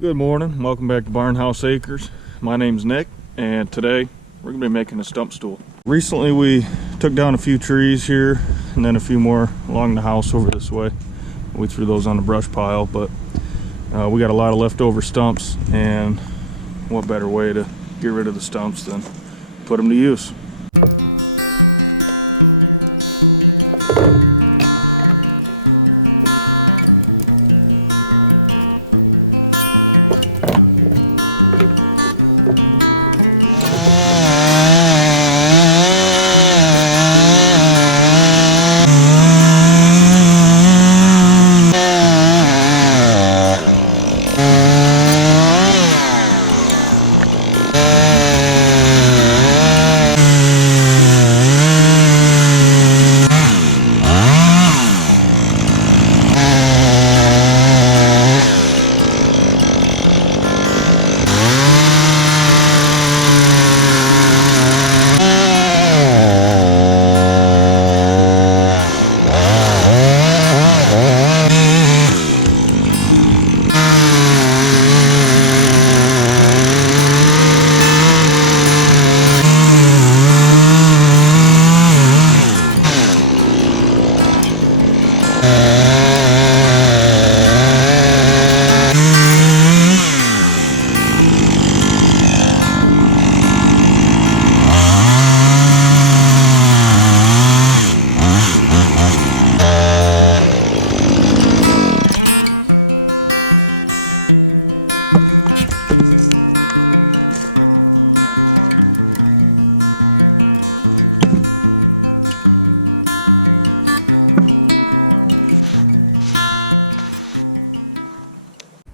Good morning, welcome back to Barnhouse Acres. My name's Nick, and today we're gonna be making a stump stool. Recently we took down a few trees here and then a few more along the house over this way. We threw those on the brush pile, but we got a lot of leftover stumps, and what better way to get rid of the stumps than put them to use.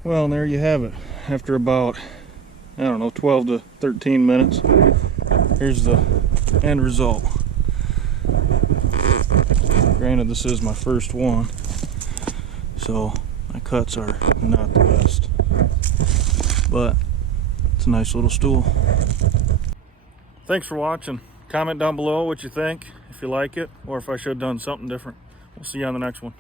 Well, and there you have it. After about, I don't know, 12 to 13 minutes, here's the end result. Granted, this is my first one, so my cuts are not the best, but it's a nice little stool. Thanks for watching. Comment down below what you think, if you like it, or if I should have done something different. We'll see you on the next one.